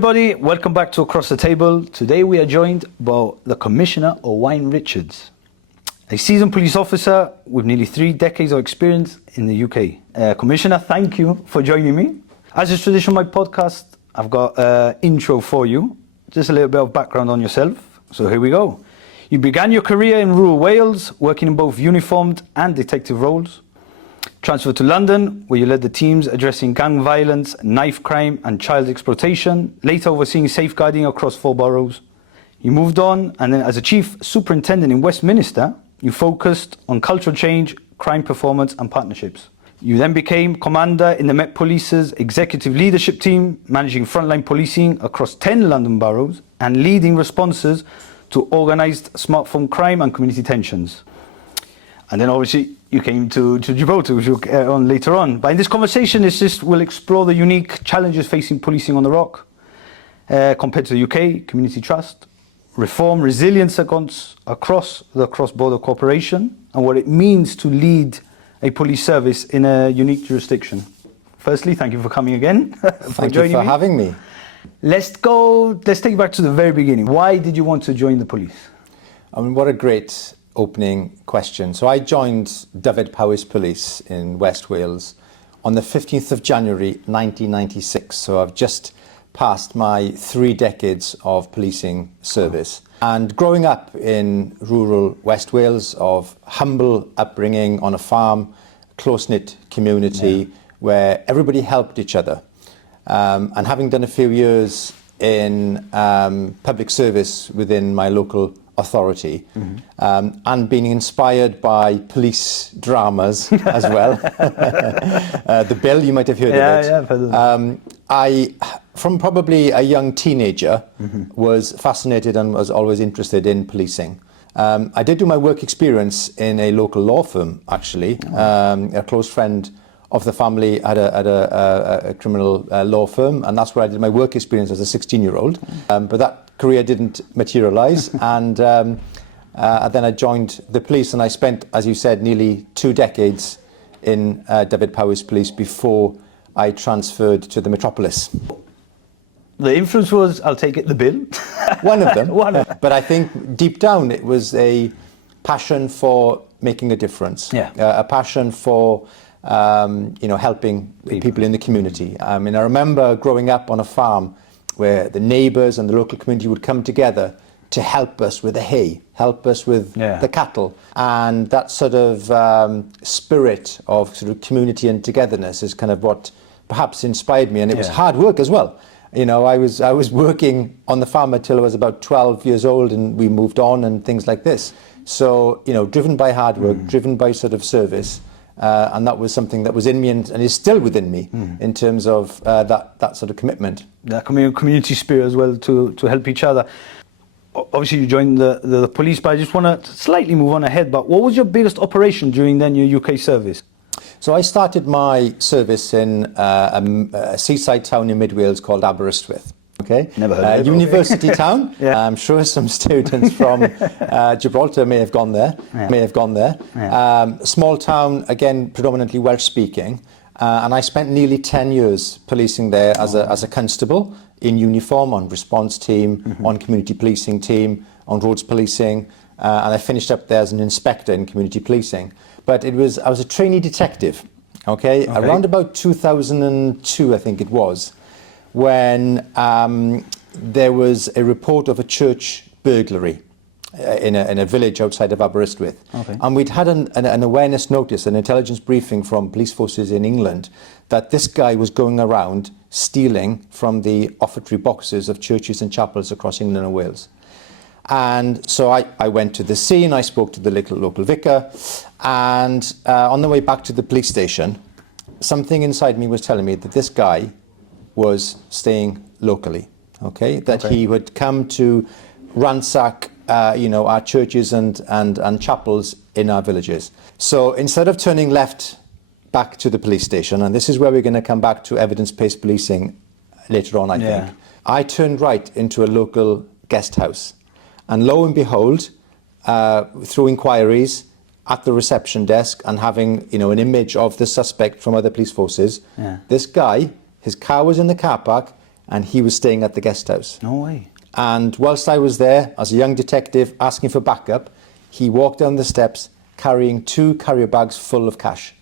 everybody, welcome back to Across the Table. Today we are joined by the Commissioner, Owain Richards, a seasoned police officer with nearly 3 decades of experience in the UK. Commissioner, thank you for joining me. As is tradition on my podcast, I've got an intro for you, just a little bit of background on yourself. So here we go. You began your career in rural Wales, working in both uniformed and detective roles. Transferred to London, where you led the teams addressing gang violence, knife crime and child exploitation, later overseeing safeguarding across 4 boroughs. You moved on, and then as a chief superintendent in Westminster, you focused on cultural change, crime performance and partnerships. You then became commander in the Met Police's executive leadership team, managing frontline policing across 10 London boroughs and leading responses to organised smartphone crime and community tensions. And then obviously you came to Gibraltar, which we'll get on later on. But in this conversation, we'll explore the unique challenges facing policing on the Rock compared to the UK, community trust, reform, resilience across the cross-border cooperation, and what it means to lead a police service in a unique jurisdiction. Firstly, thank you for coming again. Thank you for having me. Let's take you back to the very beginning. Why did you want to join the police? I mean, what a great opening question. So I joined Dyfed Powys Police in West Wales on the 15th of January 1996. So I've just passed my 3 decades of policing service. And growing up in rural West Wales, of humble upbringing on a farm, close-knit community where everybody helped each other. And having done a few years in public service within my local authority, and being inspired by police dramas as well. The Bill, you might have heard of it. Yeah, I've heard of it. I, from probably a young teenager, was fascinated and was always interested in policing. I did do my work experience in a local law firm, actually. A close friend of the family had a criminal law firm, and that's where I did my work experience as a 16-year-old. But that career didn't materialise, and then I joined the police, and I spent, as you said, nearly 2 decades in Dyfed Powys Police before I transferred to the metropolis. The influence was, I'll take it, the Bill. One of them. But I think deep down it was a passion for making a difference. A passion for helping people in the community. I mean, I remember growing up on a farm where the neighbours and the local community would come together to help us with the hay, help us with the cattle. And that sort of spirit of sort of community and togetherness is kind of what perhaps inspired me. And it was hard work as well. You know, I was working on the farm until I was about 12 years old, and we moved on and things like this. So, you know, driven by hard work, driven by sort of service. And that was something that was in me and is still within me in terms of that sort of commitment. That community spirit as well to help each other. Obviously you joined the police, but I just want to slightly move on ahead. But what was your biggest operation during then your UK service? So I started my service in a seaside town in mid Wales called Aberystwyth. Okay, never heard of it. University town. I'm sure some students from Gibraltar may have gone there. Small town, again, predominantly Welsh speaking, and I spent nearly 10 years policing there as a constable in uniform, on response team, on community policing team, on roads policing, and I finished up there as an inspector in community policing. But I was a trainee detective. Okay, around about 2002, I think it was, when there was a report of a church burglary in a village outside of Aberystwyth. And we'd had an awareness notice, an intelligence briefing from police forces in England that this guy was going around stealing from the offertory boxes of churches and chapels across England and Wales. And so I went to the scene, I spoke to the local vicar, and on the way back to the police station, something inside me was telling me that this guy was staying locally, that he would come to ransack our churches and chapels in our villages. So instead of turning left back to the police station, and this is where we're going to come back to evidence-based policing later on, I think, I turned right into a local guest house. And lo and behold, through inquiries at the reception desk and having an image of the suspect from other police forces, this guy, his car was in the car park, and he was staying at the guest house. No way. And whilst I was there as a young detective asking for backup, he walked down the steps carrying 2 carrier bags full of cash.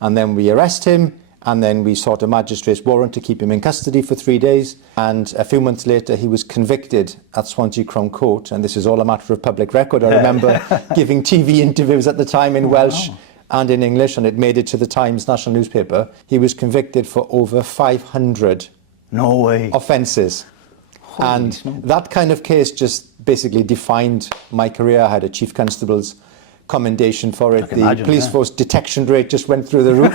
And then we arrest him, and then we sought a magistrate's warrant to keep him in custody for 3 days. And a few months later, he was convicted at Swansea Crown Court. And this is all a matter of public record. I remember giving TV interviews at the time in Welsh and in English, and it made it to the Times national newspaper. He was convicted for over 500 No way. offences. Holy And smokes. that kind of case just basically defined my career. I had a chief constable's commendation for it. can The imagine, police yeah. force detection rate just went through the roof.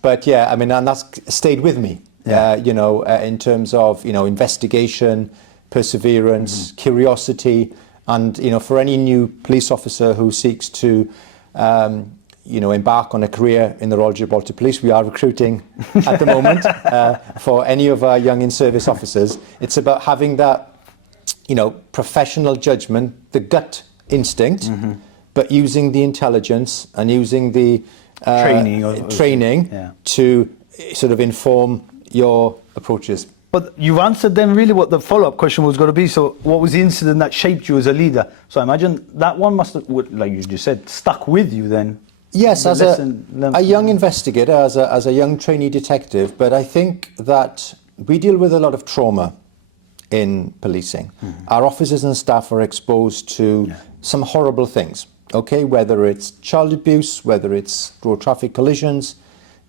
But yeah, I mean, and that's stayed with me, Yeah. in terms of, investigation, perseverance, curiosity, and, for any new police officer who seeks to, embark on a career in the Royal Gibraltar Police. We are recruiting at the moment for any of our young in-service officers. It's about having that, professional judgment, the gut instinct, but using the intelligence and using the training Yeah. to sort of inform your approaches. But you've answered then really what the follow-up question was going to be. So what was the incident that shaped you as a leader? So I imagine that one must have, like you just said, stuck with you then. Yes, The as lesson learned. a young investigator, as a young trainee detective, but I think that we deal with a lot of trauma in policing. Our officers and staff are exposed to some horrible things, okay? Whether it's child abuse, whether it's road traffic collisions,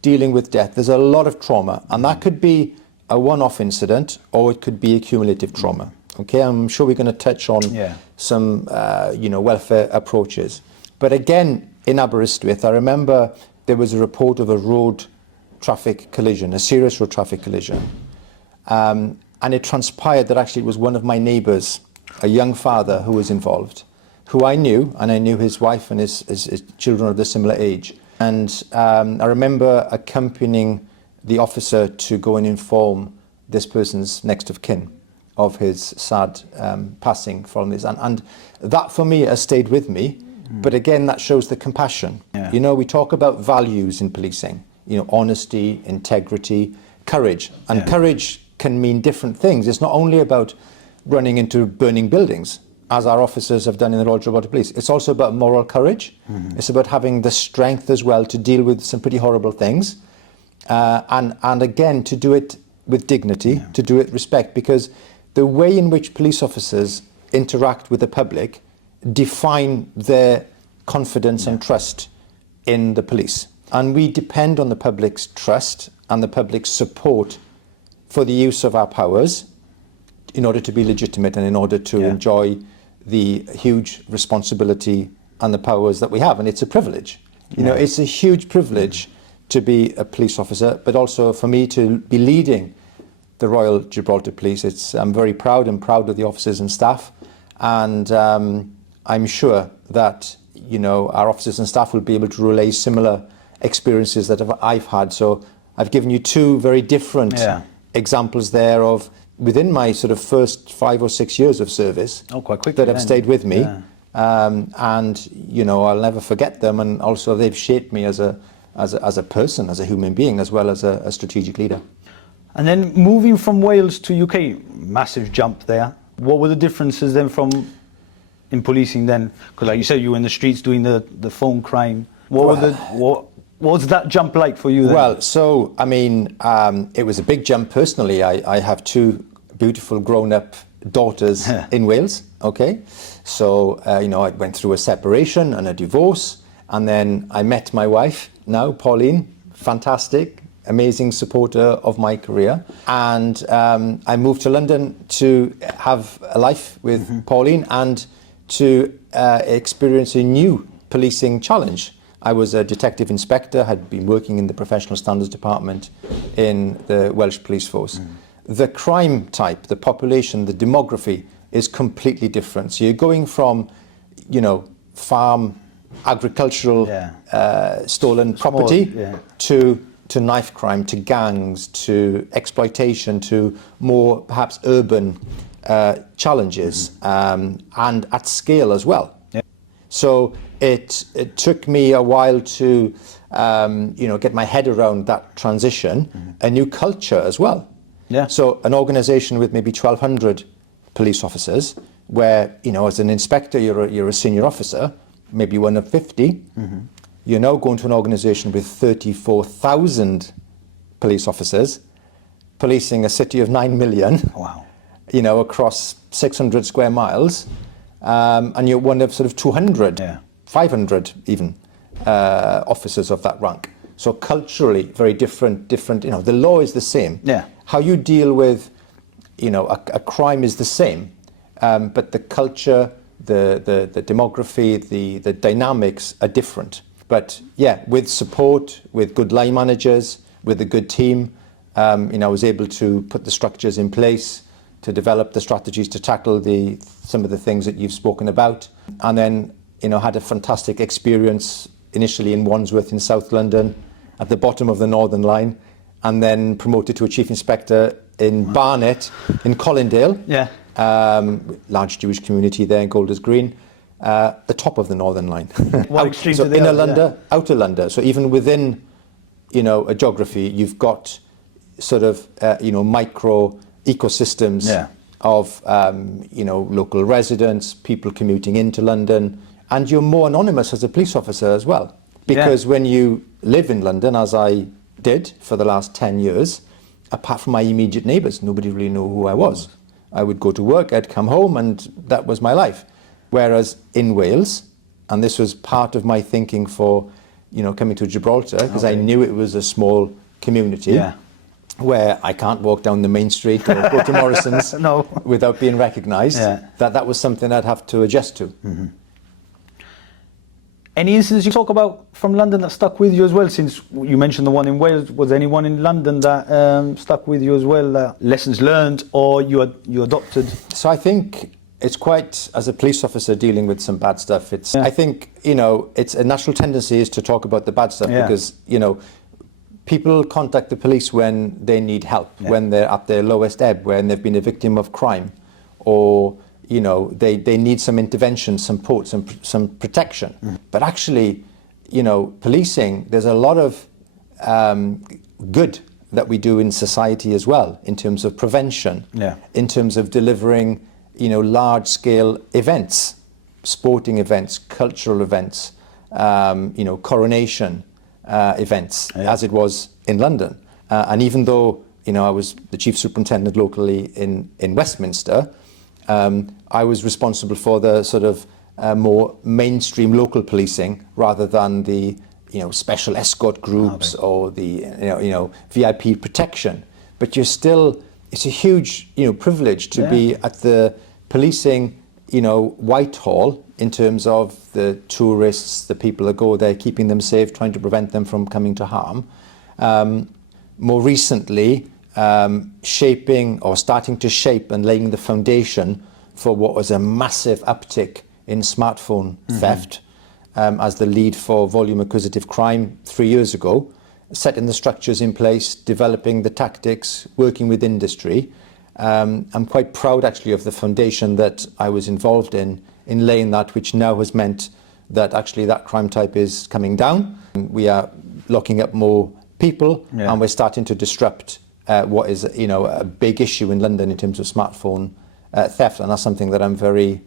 dealing with death. There's a lot of trauma, and that could be a one-off incident, or it could be a cumulative trauma. Okay, I'm sure we're going to touch on some, welfare approaches. But again, in Aberystwyth, I remember there was a report of a road traffic collision, a serious road traffic collision. And it transpired that actually it was one of my neighbours, a young father who was involved, who I knew, and I knew his wife and his children of the similar age. And I remember accompanying the officer to go and inform this person's next of kin of his sad passing from this. And that for me has stayed with me. But again, that shows the compassion. Yeah. We talk about values in policing, honesty, integrity, courage. And courage can mean different things. It's not only about running into burning buildings, as our officers have done in the Royal Gibraltar Police. It's also about moral courage. It's about having the strength as well to deal with some pretty horrible things. And again, to do it with dignity, to do it with respect, because the way in which police officers interact with the public define their confidence and trust in the police. And we depend on the public's trust and the public's support for the use of our powers in order to be legitimate and in order to enjoy the huge responsibility and the powers that we have. And it's a privilege. It's a huge privilege to be a police officer, but also for me to be leading the Royal Gibraltar Police. I'm very proud of the officers and staff. And I'm sure that, our officers and staff will be able to relay similar experiences that I've had. So I've given you 2 very different examples there of within my sort of first 5 or 6 years of service quite quickly that have then. stayed with me. Yeah. And, I'll never forget them. And also they've shaped me as a person, as a human being, as well as a strategic leader. And then moving from Wales to UK, massive jump there. What were the differences then in policing then? Because like you said, you were in the streets doing the phone crime. What was that jump like for you then? Well, so, I mean, it was a big jump personally. I have 2 beautiful grown-up daughters in Wales, okay? So, I went through a separation and a divorce, and then I met my wife now, Pauline, fantastic, amazing supporter of my career. And I moved to London to have a life with Pauline and to experience a new policing challenge. I was a detective inspector, had been working in the professional standards department in the Welsh police force. The crime type, the population, the demography is completely different. So you're going from, farm, agricultural, stolen property to knife crime, to gangs, to exploitation, to more perhaps urban challenges, and at scale as well. So it took me a while to get my head around that transition, a new culture as well. Yeah. So an organisation with maybe 1,200 police officers, where, as an inspector, you're a senior officer, maybe one of 50. You're now going to an organisation with 34,000 police officers, policing a city of 9 million. Wow. Across 600 square miles, and you're one of sort of 200, 500 even, officers of that rank. So culturally, very different, the law is the same. Yeah. How you deal with, a crime is the same, but the culture, the demography, the dynamics are different. But yeah, with support, with good line managers, with a good team, I was able to put the structures in place to develop the strategies to tackle some of the things that you've spoken about. And then, had a fantastic experience initially in Wandsworth in South London, at the bottom of the Northern Line, and then promoted to a chief inspector in Barnet, in Colindale. Yeah. Large Jewish community there in Golders Green, the top of the Northern Line. What extremes so are they inner out, London, outer London. So even within, a geography, you've got sort of, micro ecosystems of, local residents, people commuting into London, and you're more anonymous as a police officer as well. Because when you live in London, as I did for the last 10 years, apart from my immediate neighbours, nobody really knew who I was. I would go to work, I'd come home, and that was my life. Whereas in Wales, and this was part of my thinking for, coming to Gibraltar, because I knew it was a small community where I can't walk down the main street or go to Morrison's without being recognised, that was something I'd have to adjust to. Any incidents you talk about from London that stuck with you as well? Since you mentioned the one in Wales, was there anyone in London that stuck with you as well? Lessons learned, or you adopted? So I think it's quite, as a police officer dealing with some bad stuff, I think, it's a natural tendency is to talk about the bad stuff because, people contact the police when they need help, when they're at their lowest ebb, when they've been a victim of crime, or they need some intervention, some support, some protection. But actually, policing, there's a lot of good that we do in society as well, in terms of prevention, in terms of delivering, large-scale events, sporting events, cultural events, coronation events, as it was in London. And even though, I was the chief superintendent locally in Westminster, I was responsible for the sort of more mainstream local policing rather than the special escort groups or the VIP protection. But it's a huge privilege to be at the policing Whitehall in terms of the tourists, the people that go there, keeping them safe, trying to prevent them from coming to harm. More recently, shaping or starting to shape and laying the foundation for what was a massive uptick in smartphone theft as the lead for volume acquisitive crime 3 years ago, setting the structures in place, developing the tactics, working with industry. I'm quite proud actually of the foundation that I was involved in laying that, which now has meant that actually that crime type is coming down. We are locking up more people and we're starting to disrupt what is a big issue in London in terms of smartphone theft, and that's something that I'm very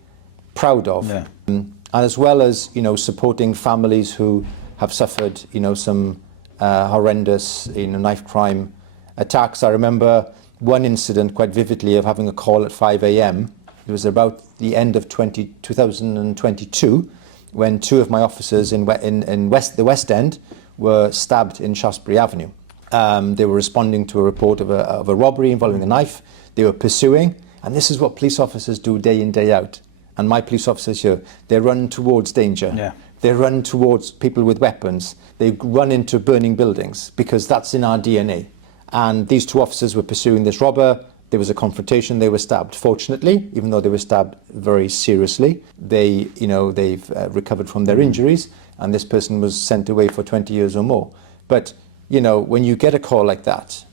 proud of. And as well as supporting families who have suffered some horrendous knife crime attacks. I remember one incident quite vividly of having a call at 5 a.m. It was about the end of 2022 when two of my officers in the West End were stabbed in Shaftesbury Avenue. They were responding to a report of a robbery involving a knife. They were pursuing, and this is what police officers do day in, day out. And my police officers here, they run towards danger. They run towards people with weapons. They run into burning buildings because that's in our DNA. And these two officers were pursuing this robber. There was a confrontation. They were stabbed. Fortunately, even though they were stabbed very seriously, they've recovered from their injuries, and this person was sent away for 20 years or more. But when you get a call like that,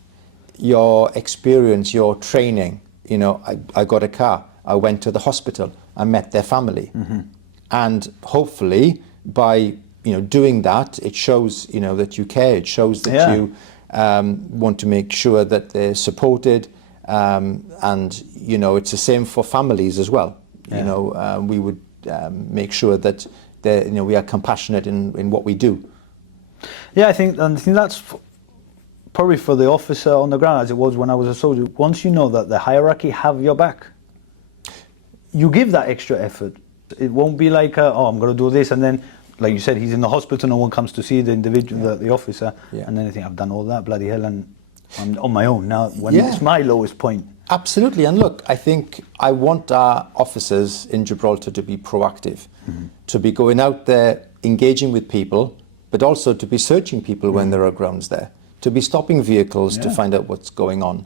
your experience, your training, I got a car, I went to the hospital, I met their family. And hopefully by doing that, it shows, that you care. It shows that Yeah. you want to make sure that they're supported, and it's the same for families as well. Yeah. We would make sure that we are compassionate in what we do. Yeah, I think that's probably for the officer on the ground, as it was when I was a soldier. Once you know that the hierarchy have your back, you give that extra effort. It won't be like, I'm going to do this, and then, like you said, he's in the hospital, no one comes to see the individual, the officer, and then I think, I've done all that, bloody hell, and I'm on my own now, when it's my lowest point. Absolutely, and look, I think I want our officers in Gibraltar to be proactive, to be going out there, engaging with people, but also to be searching people when there are grounds there, to be stopping vehicles to find out what's going on,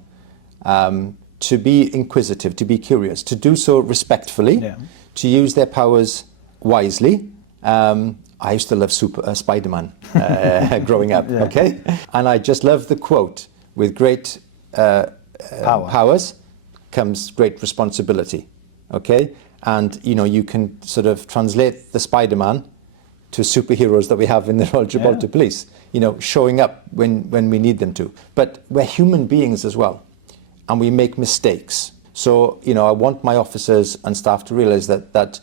to be inquisitive, to be curious, to do so respectfully, to use their powers wisely. I used to love Spider-Man growing up, okay? And I just love the quote, with great powers comes great responsibility, okay? And, you can sort of translate the Spider-Man to superheroes that we have in the Royal Gibraltar Police, showing up when we need them to. But we're human beings as well, and we make mistakes. So, I want my officers and staff to realise that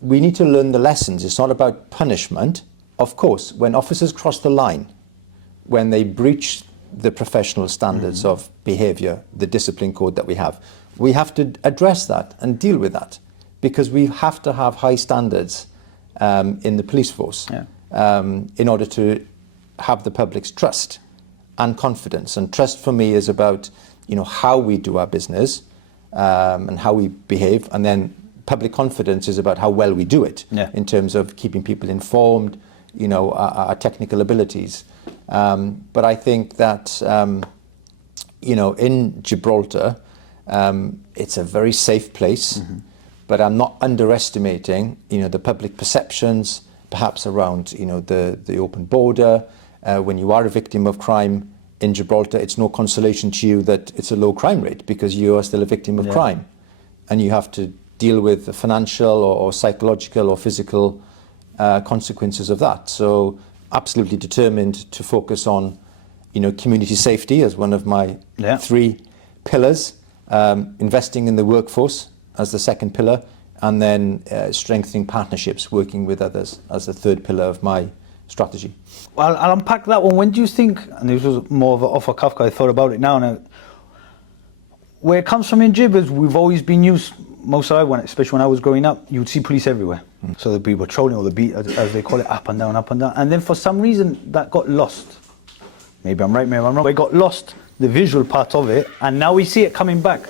we need to learn the lessons. It's not about punishment. Of course, when officers cross the line, when they breach the professional standards of behaviour, the discipline code that we have to address that and deal with that, because we have to have high standards in the police force in order to have the public's trust and confidence. And trust for me is about how we do our business and how we behave, and then public confidence is about how well we do it in terms of keeping people informed, our technical abilities. But I think that in Gibraltar, it's a very safe place. But I'm not underestimating, the public perceptions, perhaps around, the open border. When you are a victim of crime in Gibraltar, it's no consolation to you that it's a low crime rate, because you are still a victim of crime, and you have to deal with the financial or psychological or physical consequences of that. So, absolutely determined to focus on, community safety as one of my 3 pillars. Investing in the workforce as the second pillar, and then strengthening partnerships, working with others, as the third pillar of my strategy. Well, I'll unpack that one. When do you think, and this was more of off a Kafka, I thought about it now, where it comes from in Gibbers, we've always been used, most of it, especially when I was growing up, you would see police everywhere. So they'd be patrolling, or the beat, as they call it, up and down, up and down. And then for some reason, that got lost. Maybe I'm right, maybe I'm wrong. We got lost, the visual part of it, and now we see it coming back.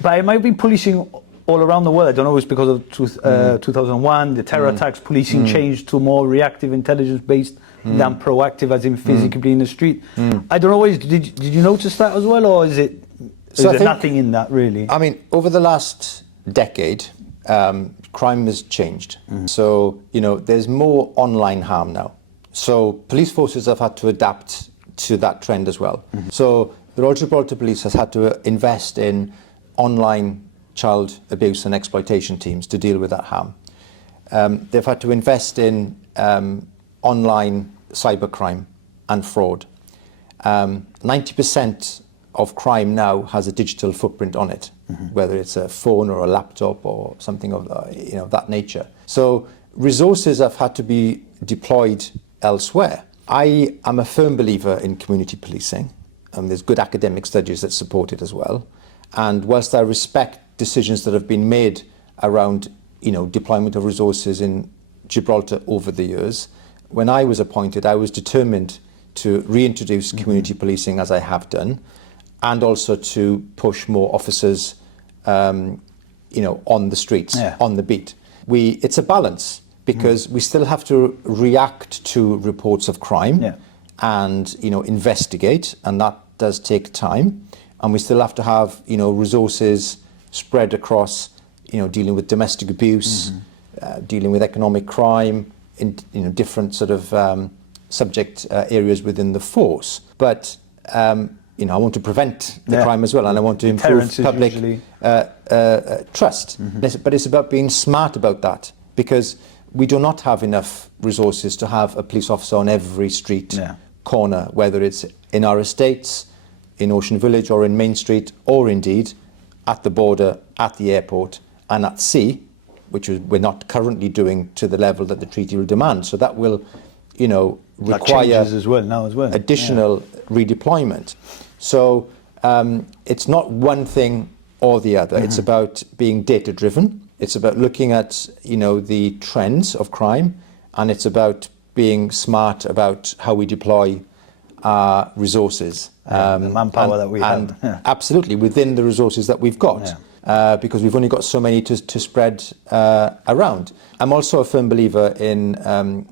But it might be policing all around the world. I don't know if it's because of 2001, the terror attacks, policing changed to more reactive, intelligence-based than proactive, as in physically in the street. I don't know, did you notice that as well, or is there nothing in that, really? I mean, over the last decade, crime has changed. So, there's more online harm now. So police forces have had to adapt to that trend as well. So the Royal Gibraltar Police has had to invest in online child abuse and exploitation teams to deal with that harm. They've had to invest in online cybercrime and fraud. 90% of crime now has a digital footprint on it, whether it's a phone or a laptop or something of that nature. So resources have had to be deployed elsewhere. I am a firm believer in community policing, and there's good academic studies that support it as well. And whilst I respect decisions that have been made around, deployment of resources in Gibraltar over the years, when I was appointed, I was determined to reintroduce community policing, as I have done, and also to push more officers, on the streets, on the beat. It's a balance, because we still have to react to reports of crime and, investigate, and that does take time. And we still have to have, resources spread across, dealing with domestic abuse, dealing with economic crime, in different sort of subject areas within the force. But I want to prevent the crime as well, and I want to improve public trust. But it's about being smart about that, because we do not have enough resources to have a police officer on every street corner, whether it's in our estates, in Ocean Village or in Main Street, or indeed at the border, at the airport and at sea, which we're not currently doing to the level that the treaty will demand. So that will, require as well. additional redeployment. So it's not one thing or the other. It's about being data driven. It's about looking at, the trends of crime, and it's about being smart about how we deploy our resources. The manpower that we have. Absolutely, within the resources that we've got. Because we've only got so many to spread around. I'm also a firm believer in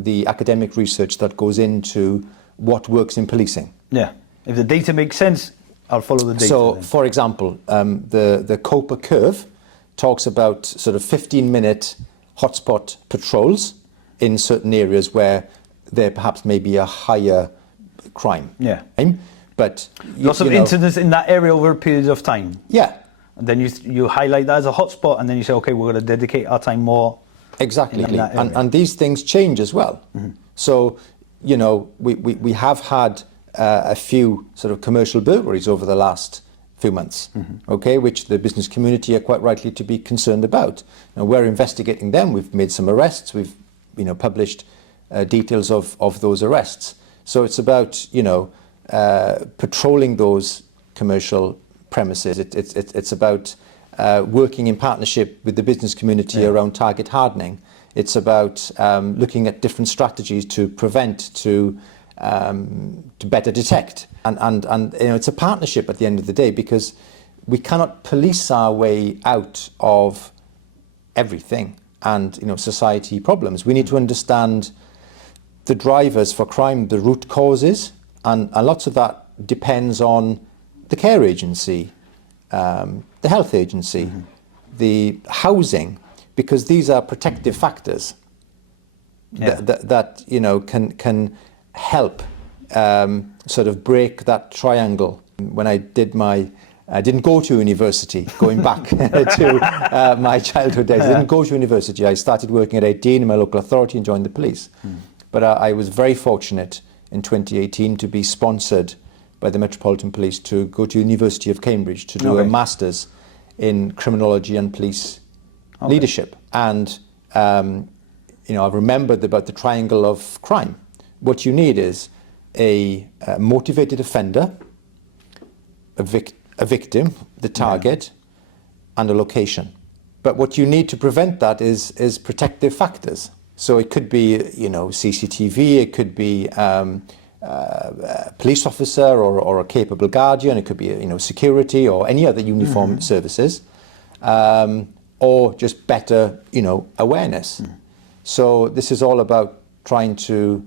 the academic research that goes into what works in policing. Yeah, if the data makes sense, I'll follow the data. So, then. for example, the COPA curve talks about sort of 15-minute hotspot patrols in certain areas where there perhaps may be a higher crime. Yeah. But lots of incidents in that area over a period of time. Yeah. And then you highlight that as a hotspot, and then you say, okay, we're going to dedicate our time more. Exactly. And these things change as well. So, we have had a few sort of commercial burglaries over the last few months, which the business community are quite rightly to be concerned about. Now, we're investigating them. We've made some arrests. We've, published details of those arrests. So it's about, patrolling those commercial premises. It's about working in partnership with the business community around target hardening. It's about looking at different strategies to prevent, to better detect. And it's a partnership at the end of the day, because we cannot police our way out of everything and society problems. We need to understand the drivers for crime, the root causes, and lots of that depends on the care agency, the health agency, the housing, because these are protective factors that can help sort of break that triangle. When I didn't go to university, going back to my childhood days. I didn't go to university. I started working at 18 in my local authority and joined the police. But I was very fortunate in 2018 to be sponsored by the Metropolitan Police to go to University of Cambridge to do a master's in criminology and police leadership. And I've remembered about the triangle of crime. What you need is a motivated offender, a victim, the target, and a location. But what you need to prevent that is protective factors. So it could be, CCTV, it could be a police officer or a capable guardian, it could be, security or any other uniformed services, or just better, awareness. So this is all about trying to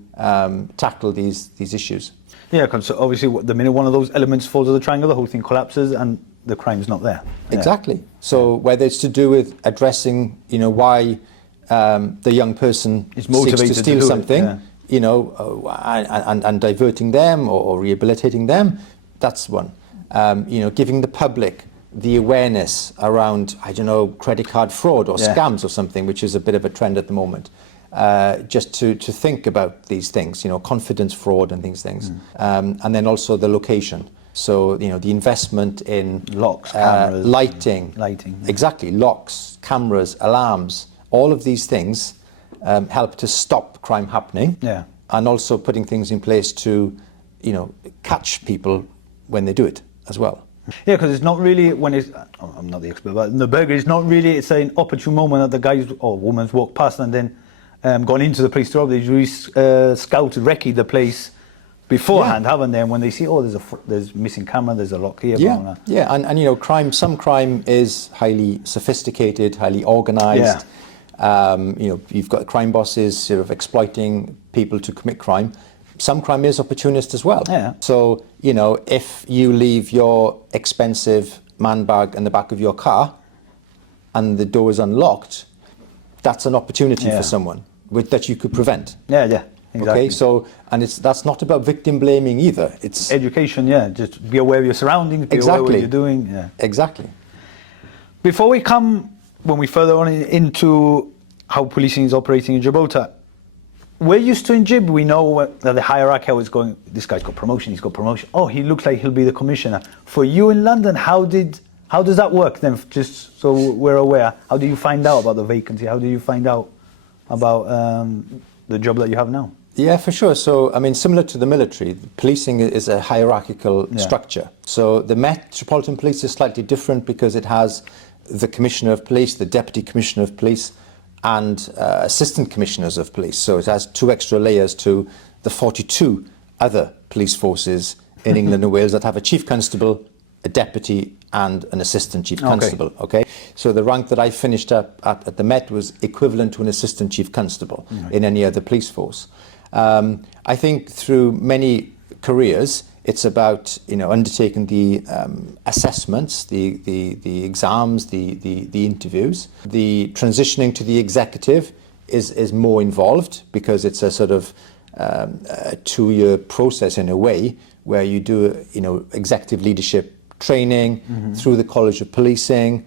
tackle these issues. Yeah, because obviously the minute one of those elements falls of the triangle, the whole thing collapses and the crime's not there. Exactly. So whether it's to do with addressing, why the young person is motivated seeks to steal something, and diverting them or rehabilitating them, that's one. Giving the public the awareness around, credit card fraud or scams or something, which is a bit of a trend at the moment. Just to think about these things, confidence fraud and these things. And then also the location. So, the investment in locks, cameras, lighting. Exactly, locks, cameras, alarms, all of these things help to stop crime happening. Yeah. And also putting things in place to, catch people when they do it as well. Yeah, because it's not really I'm not the expert, but the burglary is not really, it's an opportune moment that the guys or woman's walked past and then gone into the place to rob. They've really scouted, recce the place beforehand, haven't they? And when they see, there's missing camera, there's a lock here. And crime. Some crime is highly sophisticated, highly organised. You've got crime bosses sort of exploiting people to commit crime. Some crime is opportunist as well. Yeah. So if you leave your expensive man bag in the back of your car, and the door is unlocked, that's an opportunity for someone that you could prevent. Yeah, exactly. Okay, so that's not about victim blaming either. It's education. Just be aware of your surroundings. Be aware of what you're doing. Yeah, exactly. Before we come, when we further on into how policing is operating in Gibraltar. We're used to in Gib, we know that the hierarchy is going, this guy's got promotion, he's got promotion. Oh, he looks like he'll be the commissioner. For you in London, how does that work then? Just so we're aware, how do you find out about the vacancy? How do you find out about the job that you have now? Yeah, for sure. So, I mean, similar to the military, policing is a hierarchical structure. So the Metropolitan Police is slightly different because it has the Commissioner of Police, the Deputy Commissioner of Police, and Assistant Commissioners of Police. So it has 2 extra layers to the 42 other police forces in England and Wales that have a Chief Constable, a Deputy, and an Assistant Chief Constable. Okay. So the rank that I finished up at the Met was equivalent to an Assistant Chief Constable in any other police force. I think through many careers, it's about undertaking the assessments, the exams, the interviews. The transitioning to the executive is more involved because it's a sort of a 2-year process in a way where you do executive leadership training through the College of Policing.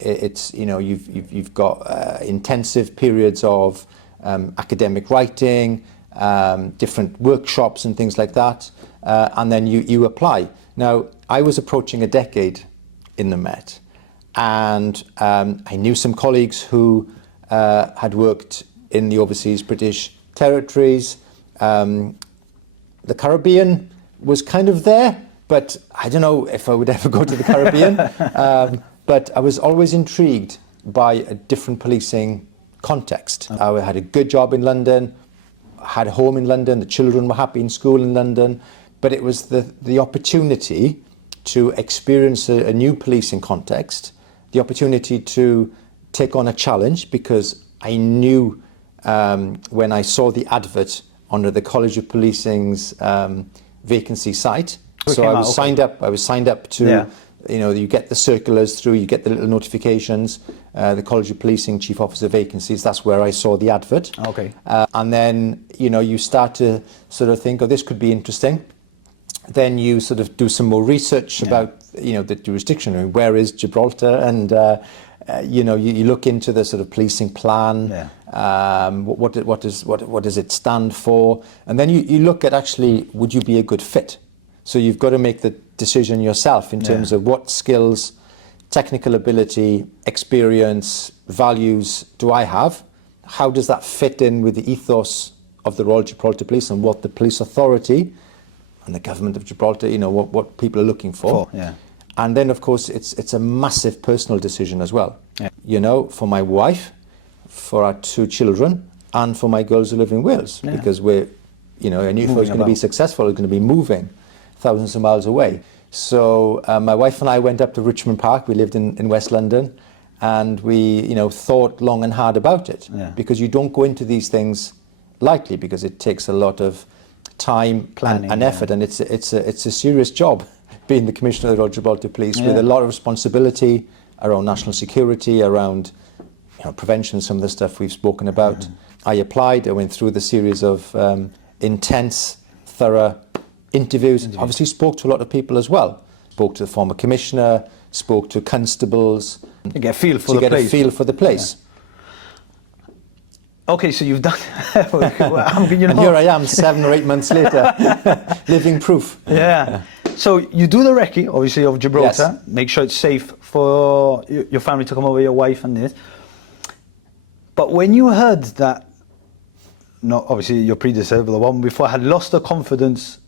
It's you've got intensive periods of academic writing, different workshops and things like that, and then you apply. Now, I was approaching a decade in the Met, and I knew some colleagues who had worked in the overseas British territories. The Caribbean was kind of there, but I don't know if I would ever go to the Caribbean. But I was always intrigued by a different policing context. I had a good job in London, had a home in London, the children were happy in school in London, but it was the opportunity to experience a new policing context, the opportunity to take on a challenge, because I knew when I saw the advert under the College of Policing's vacancy site. So I was signed up. I was signed up to, you get the circulars through, you get the little notifications, the College of Policing Chief Officer vacancies. That's where I saw the advert. Okay. And then, you start to sort of think, oh, this could be interesting. Then you sort of do some more research about, the jurisdiction. I mean, where is Gibraltar? And, you look into the sort of policing plan. What does it stand for? And then you look at actually, would you be a good fit? So you've got to make the decision yourself in terms of what skills, technical ability, experience, values do I have? How does that fit in with the ethos of the Royal Gibraltar Police and what the police authority and the government of Gibraltar, what people are looking for? And then, of course, it's a massive personal decision as well. For my wife, for our 2 children, and for my girls who live in Wales, because I knew if I was going to be successful, I was going to be moving thousands of miles away. So my wife and I went up to Richmond Park. We lived in West London, and we thought long and hard about it, because you don't go into these things lightly, because it takes a lot of time, planning, and effort, and it's a serious job being the Commissioner of the Royal Gibraltar Police with a lot of responsibility around national security, around prevention, some of the stuff we've spoken about. I applied. I went through the series of intense, thorough interviews. Obviously spoke to a lot of people as well. Spoke to the former commissioner, spoke to constables. To get a feel for the place. To get a feel for the place. Okay, so you've done... And here I am 7 or 8 months later, living proof. So you do the recce, obviously, of Gibraltar. Make sure it's safe for your family to come over, your wife and this. But when you heard that, not obviously your predecessor, but the one before, had lost the confidence,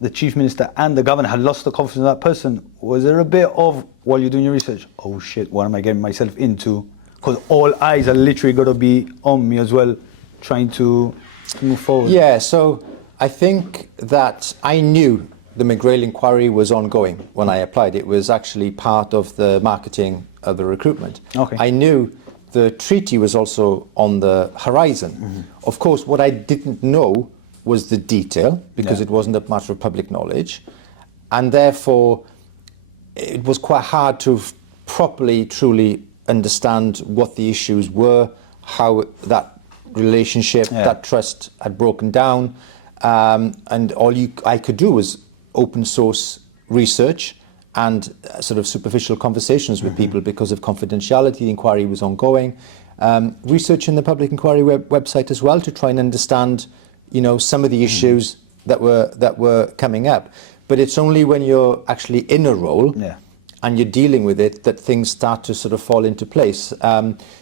the Chief Minister and the Governor had lost the confidence in that person, was there a bit of, while you're doing your research, oh shit, what am I getting myself into? Because all eyes are literally got to be on me as well, trying to move forward. Yeah, so I think that I knew the McGrail inquiry was ongoing when I applied. It was actually part of the marketing of the recruitment. I knew the treaty was also on the horizon. Of course, what I didn't know was the detail, because it wasn't a matter of public knowledge, and therefore it was quite hard to properly, truly understand what the issues were, how that relationship, that trust had broken down, and all I could do was open source research and sort of superficial conversations with people because of confidentiality. The inquiry was ongoing. Researching the public inquiry website as well to try and understand, some of the issues that were coming up. But it's only when you're actually in a role and you're dealing with it that things start to sort of fall into place.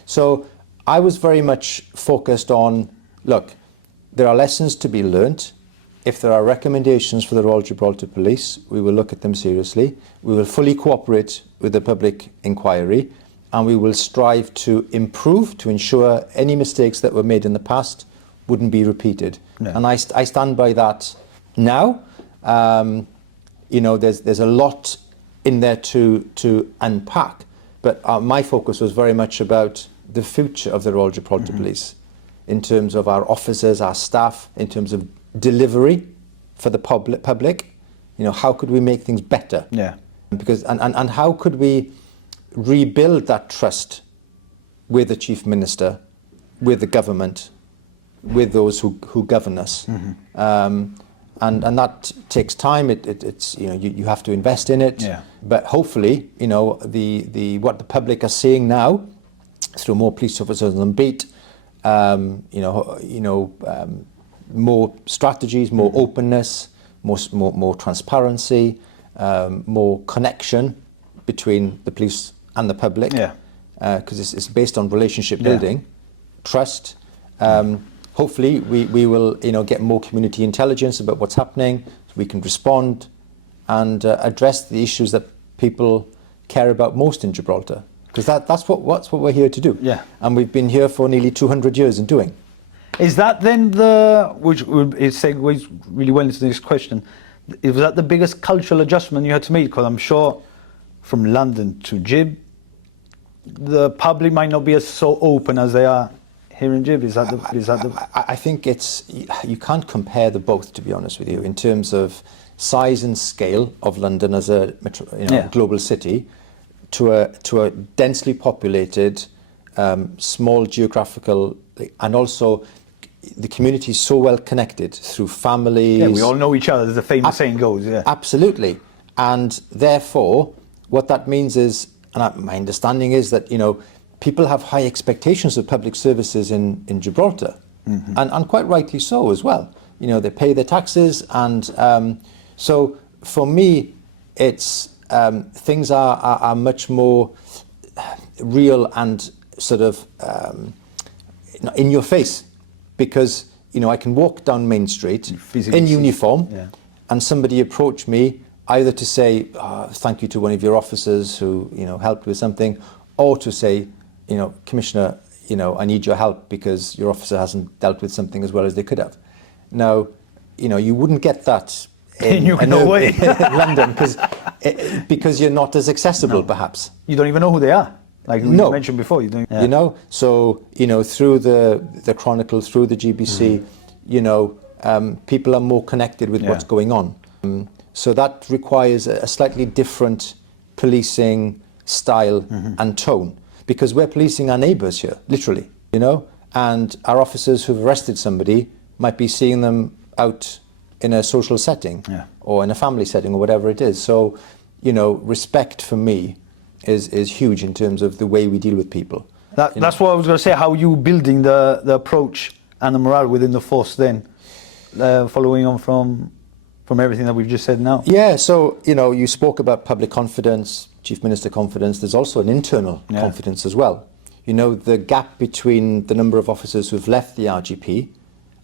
So I was very much focused on, look, there are lessons to be learnt. If there are recommendations for the Royal Gibraltar Police, we will look at them seriously. We will fully cooperate with the public inquiry, and we will strive to improve, to ensure any mistakes that were made in the past wouldn't be repeated. No. And I stand by that now. There's a lot in there to unpack, but my focus was very much about the future of the Royal Gibraltar Police, in terms of our officers, our staff, in terms of delivery for the public. How could we make things better? Yeah. Because and how could we rebuild that trust with the Chief Minister, with the government, with those who govern us? And that takes time. It's you have to invest in it. Yeah. But hopefully, what the public are seeing now, through more police officers on beat, more strategies, more openness, more transparency, more connection between the police and the public. Yeah. Because it's based on relationship building, trust. Hopefully, we will get more community intelligence about what's happening, so we can respond and address the issues that people care about most in Gibraltar. Because that's what we're here to do. Yeah. And we've been here for nearly 200 years in doing. Is that then which segues really well into the next question, was that the biggest cultural adjustment you had to make? Because I'm sure from London to Gib, the public might not be as so open as they are here in Gib. I think you can't compare the both, to be honest with you, in terms of size and scale of London as a global city to a densely populated, small geographical, and also the community is so well connected through families. Yeah, we all know each other, as the famous saying goes. Yeah, absolutely. And therefore, what that means is, and my understanding is that people have high expectations of public services in Gibraltar, and quite rightly so as well. They pay their taxes, and so for me, it's things are much more real and sort of in your face, because I can walk down Main Street in uniform, and somebody approach me either to say thank you to one of your officers who helped with something, or to say Commissioner, I need your help because your officer hasn't dealt with something as well as they could have. Now, you wouldn't get that in London because you're not as accessible, perhaps. You don't even know who they are. Like we mentioned before, So through the Chronicle, through the GBC, people are more connected with what's going on. So that requires a slightly different policing style and tone, because we're policing our neighbours here, literally. And our officers who've arrested somebody might be seeing them out in a social setting or in a family setting or whatever it is. So, respect for me is huge in terms of the way we deal with people. That's what I was going to say. How are you building the approach and the morale within the force then, following on from everything that we've just said now? Yeah, so, you spoke about public confidence, Chief Minister confidence. There's also an internal confidence as well. The gap between the number of officers who've left the RGP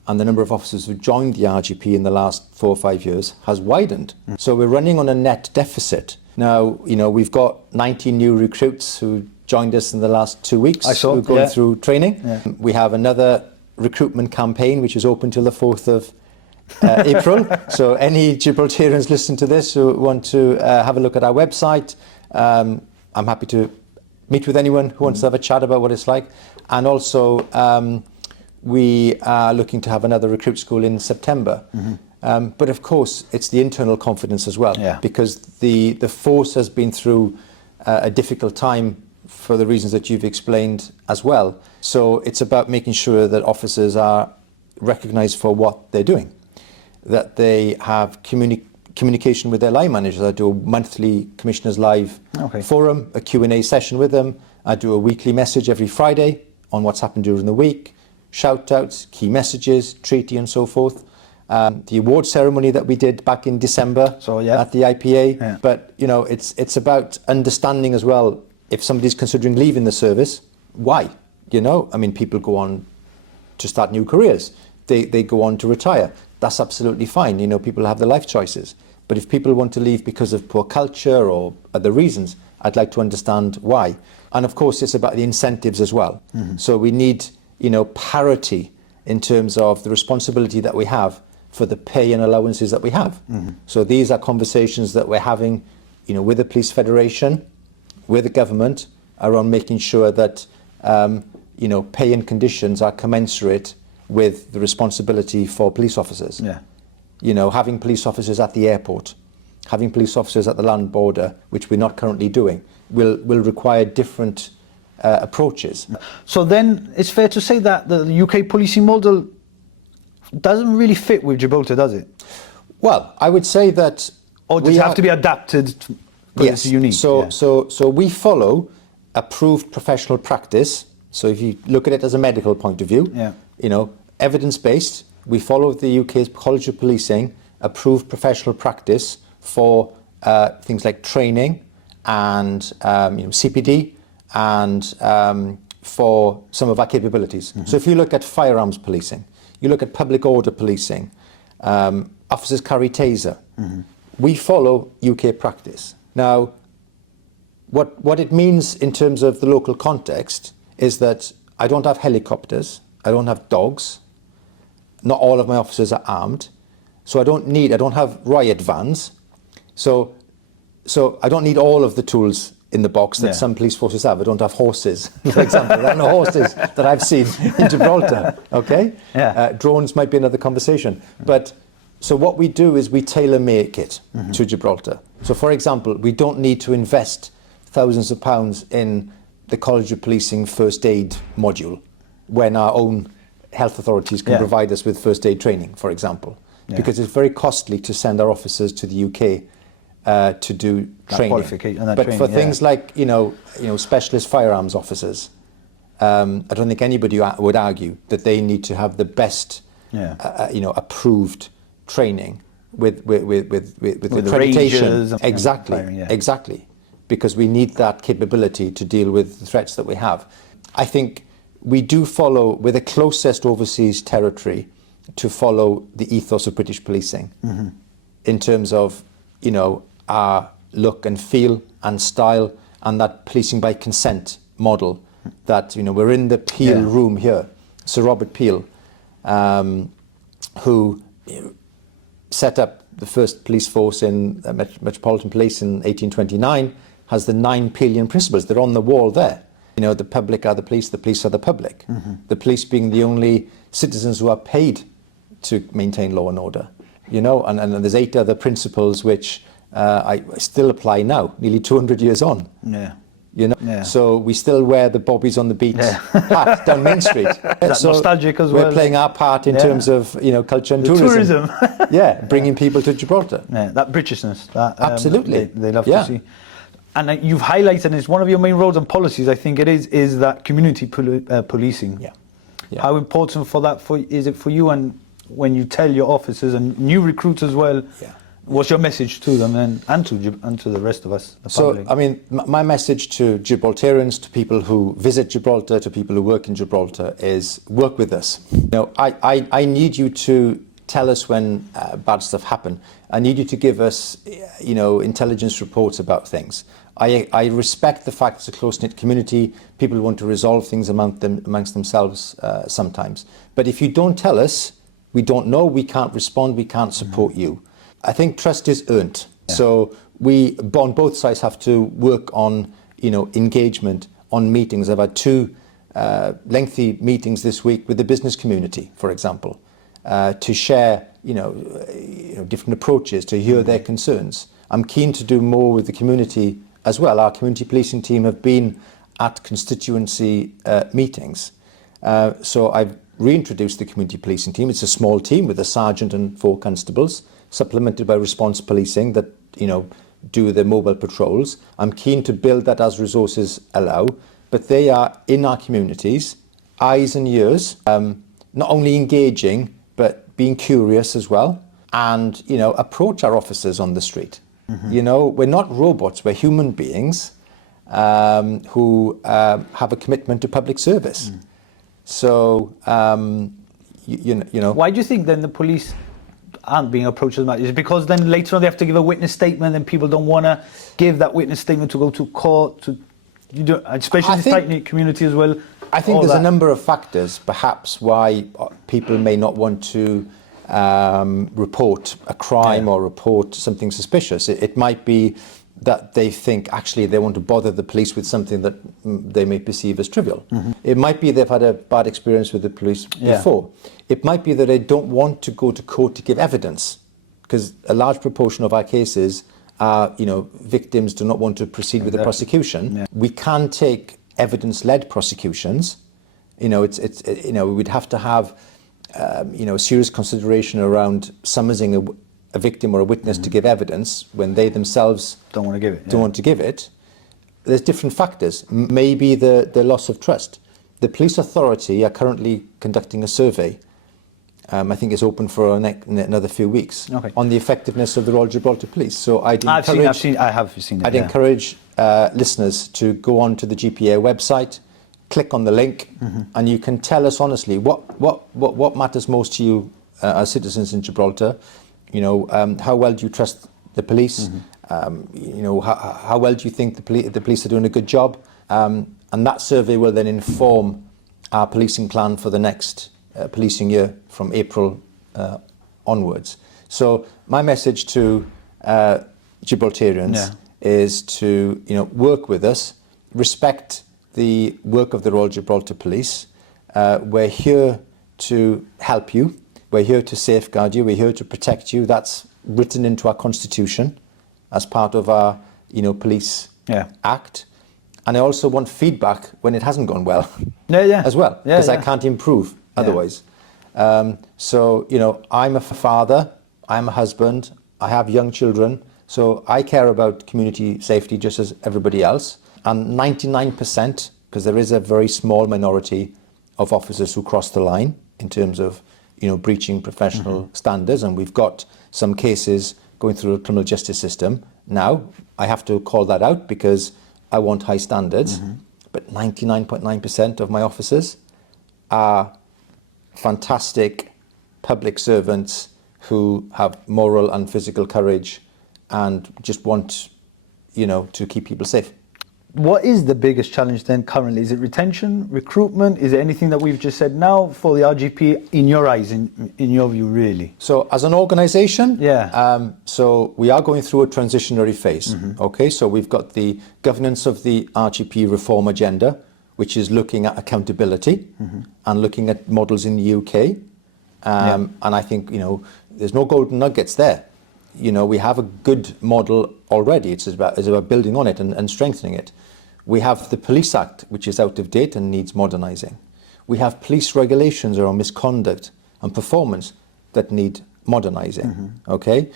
and the number of officers who joined the RGP in the last 4 or 5 years has widened. So we're running on a net deficit. Now, we've got 19 new recruits who joined us in the last 2 weeks. Who are going through training. Yeah. We have another recruitment campaign which is open till the 4th of April. So any Gibraltarians listen to this who want to have a look at our website, I'm happy to meet with anyone who wants to have a chat about what it's like. And also, we are looking to have another recruit school in September. But of course, it's the internal confidence as well, because the force has been through a difficult time for the reasons that you've explained as well. So it's about making sure that officers are recognised for what they're doing, that they have communication with their line managers. I do a monthly Commissioners Live forum, a Q&A session with them. I do a weekly message every Friday on what's happened during the week, shout-outs, key messages, treaty and so forth. The award ceremony that we did back in December at the IPA. Yeah. But, you know, it's about understanding as well, if somebody's considering leaving the service, why? You know, I mean, people go on to start new careers. They go on to retire. That's absolutely fine. You know, people have their life choices. But if people want to leave because of poor culture or other reasons, I'd like to understand why. And of course, it's about the incentives as well. So we need, you know, parity in terms of the responsibility that we have for the pay and allowances that we have. So these are conversations that we're having, you know, with the Police Federation, with the government, around making sure that, you know, pay and conditions are commensurate with the responsibility for police officers. Yeah. You know, having police officers at the airport, having police officers at the land border, which we're not currently doing, will require different approaches. So then it's fair to say that the UK policing model doesn't really fit with Gibraltar, does it? Well, I would say that... Or does it have to be adapted because it's unique? So we follow approved professional practice. So if you look at it as a medical point of view, you know, evidence-based, we follow the UK's College of Policing approved professional practice for things like training and you know, CPD and for some of our capabilities. So if you look at firearms policing, you look at public order policing, officers carry taser. We follow UK practice. Now, what it means in terms of the local context is that I don't have helicopters, I don't have dogs, not all of my officers are armed, so I don't have riot vans, so I don't need all of the tools in the box that some police forces have. I don't have horses, for example. There are no horses that I've seen in Gibraltar, okay? Drones might be another conversation. But so what we do is we tailor-make it to Gibraltar. So for example, we don't need to invest thousands of pounds in the College of Policing first aid module when our own health authorities can provide us with first aid training, for example. Because it's very costly to send our officers to the UK to do training. But for things like, you know, specialist firearms officers, I don't think anybody would argue that they need to have the best, you know, approved training with accreditation. Exactly, because we need that capability to deal with the threats that we have. I think we do follow, with the closest overseas territory, to follow the ethos of British policing in terms of, you know, our look and feel and style, and that policing by consent model that, you know, we're in the Peel room here. Sir Robert Peel, who set up the first police force in Metropolitan Police in 1829, has the 9 Peelian principles. They're on the wall there. You know, the public are the police are the public. The police being the only citizens who are paid to maintain law and order. You know, and there's 8 other principles which I still apply now, nearly 200 years on. You know, so we still wear the Bobbies on the Beat hat down Main Street. So nostalgic as well. We're playing our part in terms of, you know, culture and tourism. Bringing people to Gibraltar. That Britishness. That, absolutely. They love to see. And you've highlighted, and it's one of your main roles and policies, I think it is that community policing. How important is it for you, and when you tell your officers and new recruits as well, what's your message to them and to the rest of us, the public? So, I mean, my message to Gibraltarians, to people who visit Gibraltar, to people who work in Gibraltar, is work with us. You know, I need you to tell us when bad stuff happen. I need you to give us, you know, intelligence reports about things. I respect the fact it's a close-knit community. People want to resolve things amongst themselves sometimes. But if you don't tell us, we don't know, we can't respond, we can't support you. I think trust is earned. So we, on both sides, have to work on, you know, engagement, on meetings. I've had 2 lengthy meetings this week with the business community, for example, to share, you know, different approaches, to hear their concerns. I'm keen to do more with the community as well. Our community policing team have been at constituency meetings. So I've reintroduced the community policing team. It's a small team with a sergeant and 4 constables, supplemented by response policing that, you know, do the mobile patrols. I'm keen to build that as resources allow, but they are in our communities eyes and ears, not only engaging, but being curious as well, and, you know, approach our officers on the street. You know, we're not robots, we're human beings who have a commitment to public service. So, you know. Why do you think then the police aren't being approached as much? Is it because then later on they have to give a witness statement and people don't want to give that witness statement to go to court, especially in this tight-knit community as well? I think there's a number of factors perhaps why people may not want to report a crime or report something suspicious. It might be that they think actually they want to bother the police with something that they may perceive as trivial. It might be they've had a bad experience with the police before. It might be that they don't want to go to court to give evidence, because a large proportion of our cases are, you know, victims do not want to proceed with the prosecution. We can take evidence-led prosecutions. You know, you know, we'd have to have you know, serious consideration around summoning a victim or a witness to give evidence when they themselves don't want to give it. Don't want to give it. There's different factors. Maybe the loss of trust. The police authority are currently conducting a survey. I think it's open for another few weeks on the effectiveness of the Royal Gibraltar Police. So I have seen it. I'd encourage listeners to go on to the GPA website, click on the link, and you can tell us honestly what matters most to you as citizens in Gibraltar. You know, how well do you trust the police? You know, how well do you think the police are doing a good job? And that survey will then inform our policing plan for the next policing year from April onwards. So my message to Gibraltarians is to, you know, work with us, respect the work of the Royal Gibraltar Police. We're here to help you. We're here to safeguard you. We're here to protect you. That's written into our constitution as part of our, you know, police act. And I also want feedback when it hasn't gone well as well, because I can't improve otherwise. So, you know, I'm a father, I'm a husband, I have young children, so I care about community safety just as everybody else. And 99%, because there is a very small minority of officers who cross the line in terms of, you know, breaching professional standards, and we've got some cases going through the criminal justice system now. I have to call that out because I want high standards, but 99.9% of my officers are fantastic public servants who have moral and physical courage and just want, you know, to keep people safe. What is the biggest challenge then currently? Is it retention, recruitment? Is it anything that we've just said now for the RGP in your eyes, in your view, really? So as an organisation, so we are going through a transitionary phase. Okay, so we've got the governance of the RGP reform agenda, which is looking at accountability and looking at models in the UK. And I think, you know, there's no golden nuggets there. You know, we have a good model already. It's about building on it and strengthening it. We have the Police Act, which is out of date and needs modernising. We have police regulations around misconduct and performance that need modernising. Okay,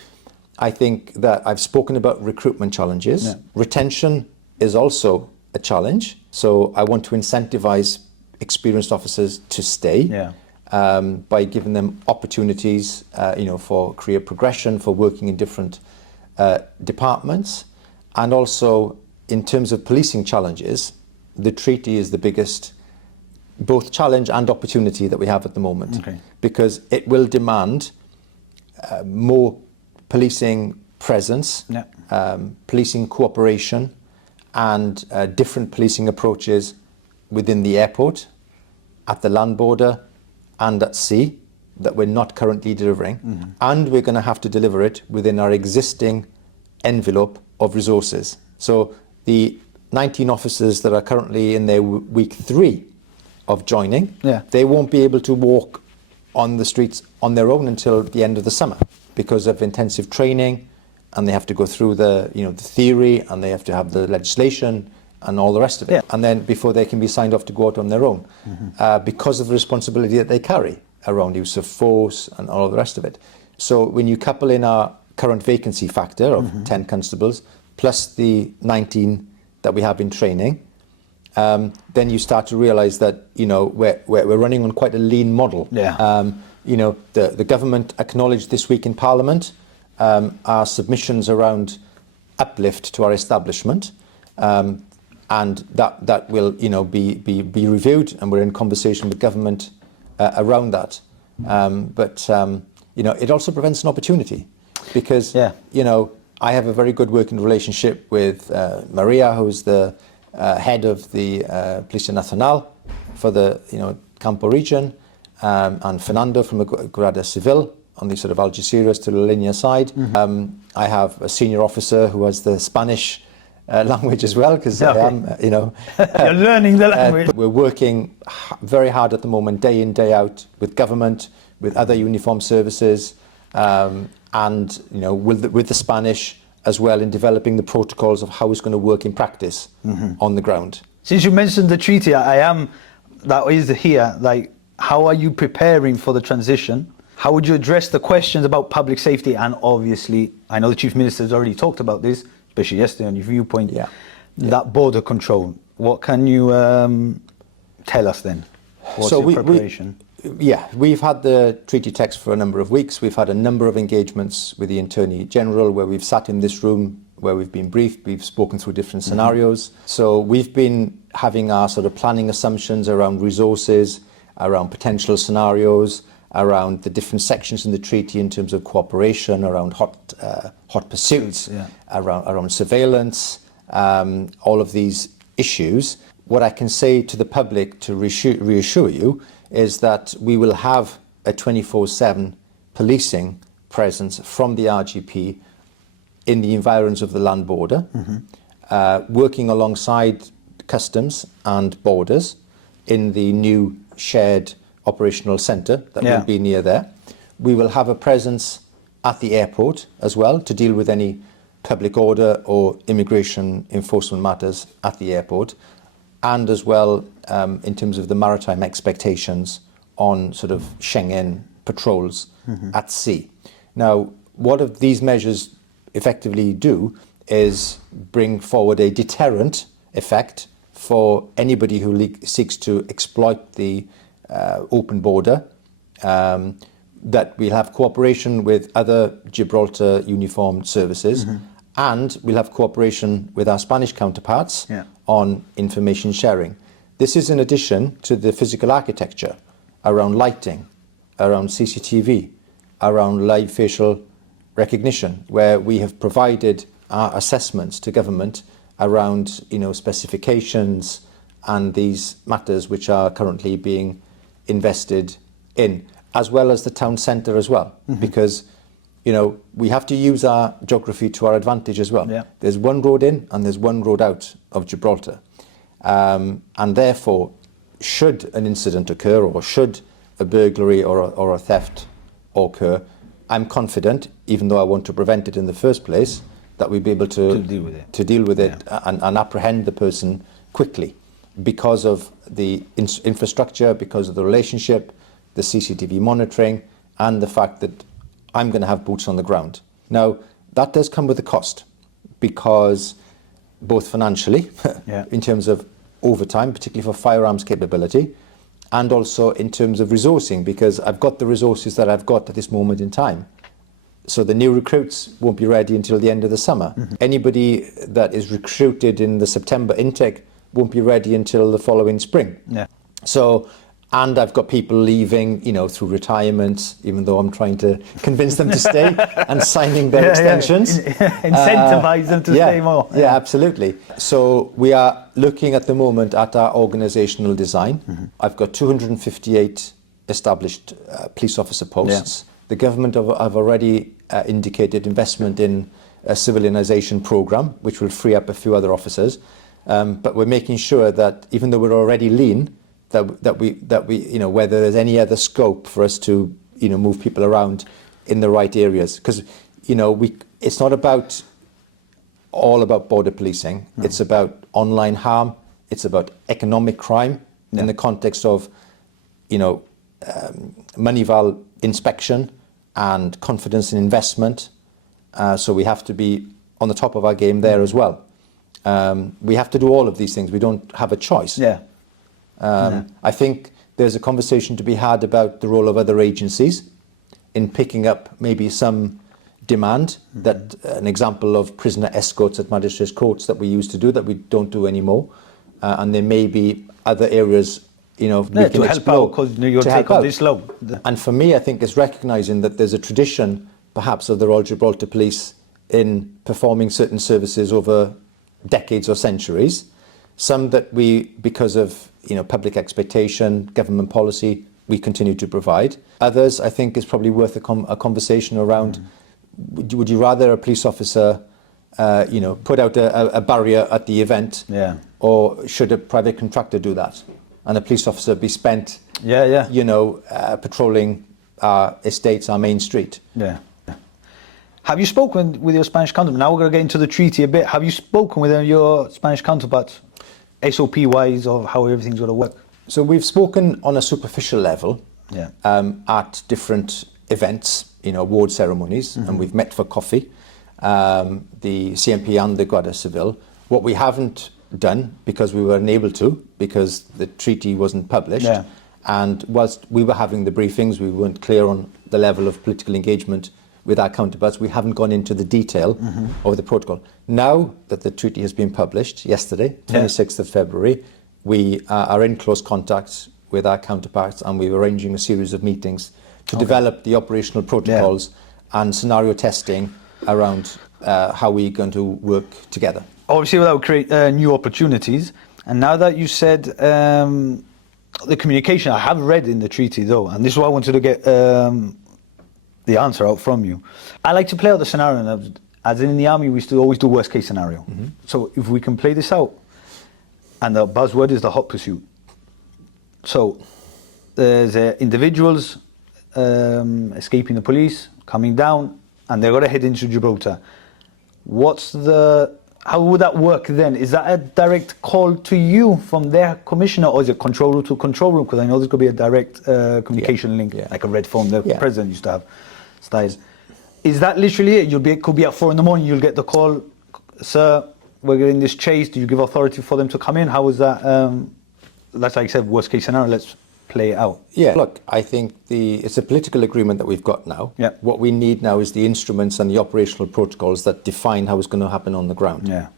I think that I've spoken about recruitment challenges. Retention is also a challenge. So I want to incentivise experienced officers to stay. By giving them opportunities, you know, for career progression, for working in different departments. And also, in terms of policing challenges, the treaty is the biggest both challenge and opportunity that we have at the moment. Because it will demand more policing presence, policing cooperation, and different policing approaches within the airport, at the land border, and at sea that we're not currently delivering. And we're going to have to deliver it within our existing envelope of resources. So the 19 officers that are currently in their week 3 of joining, they won't be able to walk on the streets on their own until the end of the summer because of intensive training, and they have to go through the, you know, the theory, and they have to have the legislation and all the rest of it. And then before they can be signed off to go out on their own, because of the responsibility that they carry around use of force and all the rest of it. So when you couple in our current vacancy factor of 10 constables, plus the 19 that we have in training, then you start to realise that, you know, we're running on quite a lean model. Yeah. You know, the government acknowledged this week in Parliament our submissions around uplift to our establishment, and that will, you know, be reviewed, and we're in conversation with government around that. But you know, it also prevents an opportunity, because you know, I have a very good working relationship with Maria, who's the head of the Policia Nacional for the, you know, Campo region, and Fernando from the Guardia Civil on the sort of Algeciras to La Linea side. I have a senior officer who has the Spanish language as well, because I am, you know, you're learning the language. We're working very hard at the moment, day in, day out, with government, with other uniform services, and, you know, with the Spanish as well, in developing the protocols of how it's going to work in practice on the ground. Since you mentioned the treaty, that is here, like, how are you preparing for the transition? How would you address the questions about public safety? And obviously, I know the Chief Minister has already talked about this, especially yesterday on your viewpoint, that border control. What can you tell us then? What's your preparation? We've had the treaty text for a number of weeks. We've had a number of engagements with the Attorney General, where we've sat in this room, where we've been briefed, we've spoken through different scenarios. So we've been having our sort of planning assumptions around resources, around potential scenarios, around the different sections in the treaty in terms of cooperation, around hot pursuits, around surveillance, all of these issues. What I can say to the public to reassure you is that we will have a 24/7 policing presence from the RGP in the environs of the land border, working alongside customs and borders in the new shared operational centre that will be near there. We will have a presence at the airport as well to deal with any public order or immigration enforcement matters at the airport, and as well in terms of the maritime expectations on sort of Schengen patrols at sea. Now, what of these measures effectively do is bring forward a deterrent effect for anybody who seeks to exploit the open border, that we'll have cooperation with other Gibraltar uniformed services, and we'll have cooperation with our Spanish counterparts on information sharing. This is in addition to the physical architecture around lighting, around CCTV, around live facial recognition, where we have provided our assessments to government around, you know, specifications and these matters which are currently being invested in, as well as the town centre as well, because, you know, we have to use our geography to our advantage as well. There's one road in and there's one road out of Gibraltar, and therefore, should an incident occur, or should a burglary or a theft occur, I'm confident, even though I want to prevent it in the first place, that we'll be able to deal with it and apprehend the person quickly, because of the infrastructure, because of the relationship, the CCTV monitoring, and the fact that I'm going to have boots on the ground. Now, that does come with a cost, because both financially, in terms of overtime, particularly for firearms capability, and also in terms of resourcing, because I've got the resources that I've got at this moment in time. So the new recruits won't be ready until the end of the summer. Anybody that is recruited in the September intake won't be ready until the following spring. So, and I've got people leaving, you know, through retirement, even though I'm trying to convince them to stay, and signing their extensions. Incentivize them to stay more. Yeah, absolutely. So we are looking at the moment at our organisational design. I've got 258 established police officer posts. The government have already indicated investment in a civilianisation programme, which will free up a few other officers. But we're making sure that, even though we're already lean, that we you know, whether there's any other scope for us to, you know, move people around in the right areas, because, you know, it's not all about border policing. It's about online harm. It's about economic crime in the context of, you know, money val inspection and confidence in investment. So we have to be on the top of our game there as well. We have to do all of these things. We don't have a choice. Yeah. I think there's a conversation to be had about the role of other agencies in picking up maybe some demand, that an example of prisoner escorts at magistrates' courts that we used to do that we don't do anymore, and there may be other areas, we can to help explore out, because your to take help on out. this law. And for me, I think it's recognising that there's a tradition perhaps of the Royal Gibraltar Police in performing certain services over decades or centuries, some that we, because of public expectation, government policy, we continue to provide. Others, I think, is probably worth a conversation around, would you rather a police officer put out a barrier at the event, or should a private contractor do that? And a police officer be spent, patrolling our estates, our main street. Yeah. Have you spoken with your Spanish counterpart? Now we're going to get into the treaty a bit. Have you spoken with your Spanish counterparts, SOP-wise, of how everything's going to work? So we've spoken on a superficial level Yeah. At different events, award ceremonies, and we've met for coffee, the CMP and the Guardia Civil. What we haven't done, because we were unable to, because the treaty wasn't published, and whilst we were having the briefings, we weren't clear on the level of political engagement with our counterparts. We haven't gone into the detail of the protocol. Now that the treaty has been published yesterday, 26th of February, we are in close contact with our counterparts, and we're arranging a series of meetings to develop the operational protocols and scenario testing around how we're going to work together. Obviously, that will create new opportunities. And now that you said the communication, I have read in the treaty though, and this is why I wanted to get the answer out from you. I like to play out the scenario, and as in the army, we still always do worst case scenario. So if we can play this out, and the buzzword is the hot pursuit. So there's individuals escaping the police, coming down, and they're going to head into Gibraltar. How would that work then? Is that a direct call to you from their commissioner, or is it control room to control room? Because I know there's going to be a direct communication link, like a red phone the president used to have. Styles. Is that literally it? Could be at 4 a.m, you'll get the call, sir, we're getting this chase. Do you give authority for them to come in? How is that? That's like I said, worst case scenario. Let's play it out. Yeah, look, I think it's a political agreement that we've got now. Yeah. What we need now is the instruments and the operational protocols that define how it's going to happen on the ground. Yeah.